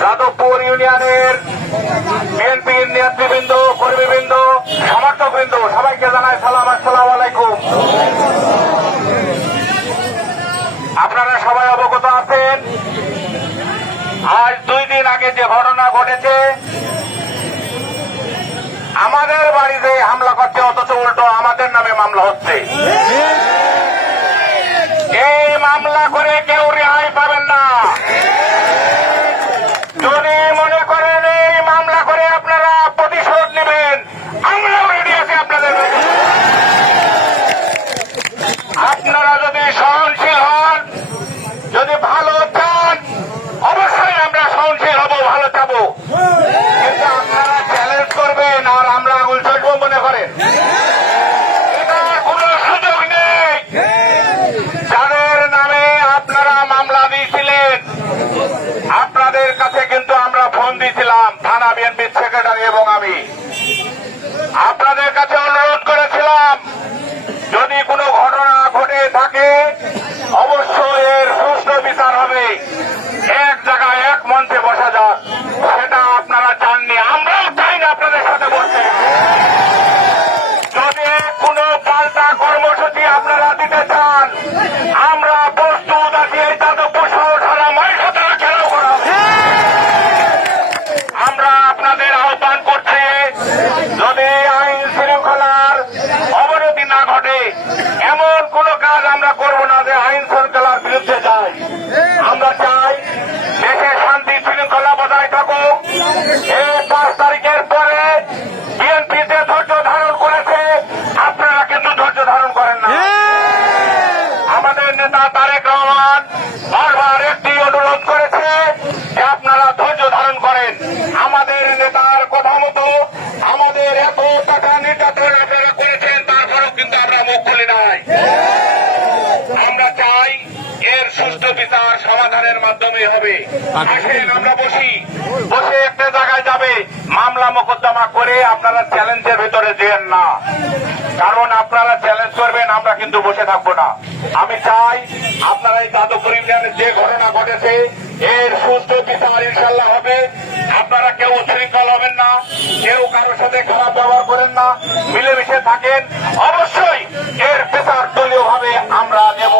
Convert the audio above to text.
যাদবপুর ইউনিয়নের বিএনপির নেতৃবৃন্দ, কর্মীবৃন্দ, সমর্থকবৃন্দ, সবাইকে জানাই সালাম, আসসালাম আলাইকুম। আপনারা সবাই অবগত আছেন, আজ দুই দিন আগে যে ঘটনা ঘটেছে, আমাদের বাড়িতে হামলা করছে, অথচ উল্টো আমাদের নামে মামলা হচ্ছে। এই মামলা করে কেউ রেহাই পাবেন না যদি মনে করেন এই মামলা করে আপনারা প্রতিশোধ নেবেন আমরাও রেডি আছি আপনাদের বিরুদ্ধে। আপনারা যদি সহনশীল হন যদি ভালো চান অবশ্যই আমরা সহনশীল হব ভালো চাবো কিন্তু আপনারা চ্যালেঞ্জ করবেন আর আমরা আঙুল চলবো মনে করেন এটা কোনো সুযোগ নেই যাদের নামে আপনারা মামলা দিয়েছিলেন আপনাদের কাছে কিন্তু আমরা ফোন দিয়েছিলাম থানা বিএনপির সেক্রেটারি এবং আমি। আপনাদের কাছে অনুরোধ করেছিলাম, যদি কোনো ঘটনা ঘটে থাকে, অবশ্যই এর সুষ্ঠু বিচার হবে। এক জায়গায় এক মঞ্চে বসা যাক, সেটা আপনারা চাননি, আমরাও চাই না আপনাদের সাথে বসতে যদি কোনো পাল্টা কর্মসূচি আপনারা দিতে চান থাকুক তারিখের পরে বিএনপি যে ধৈর্য ধারণ করেছে আপনারা কিন্তু ধৈর্য ধারণ করেন না। আমাদের নেতা তারেক রহমান বারবার একটি অনুরোধ করেছে যে আপনারা ধৈর্য ধারণ করেন। আমাদের নেতার কথা মতো আমাদের এত টাকা নির্যাতন আপনারা করেছেন তারপরেও কিন্তু আমরা মুখ খুলি নাই। সুস্থ বিচার সমাধানের মাধ্যমে হবে। আচ্ছা। আমরা বসি। বসে একটা জায়গায় যাবে। মামলা মোকদ্দমা করে আপনারা চ্যালেঞ্জের ভেতরে যেন না। কারণ আপনারা চ্যালেঞ্জ করবেন আমরা কিন্তু বসে থাকব না। আমি চাই আপনারা এই যাদবপুর ইউনিয়নের যে ঘটনা ঘটেছে এর সুস্থ বিচার ইনশাল্লাহ হবে। আপনারা কেউ উচ্ছৃঙ্খল হবেন না কেউ কারোর সাথে খারাপ ব্যবহার করেন না মিলেমিশে থাকেন। অবশ্যই এর বিচার দলীয় ভাবে আমরা নেব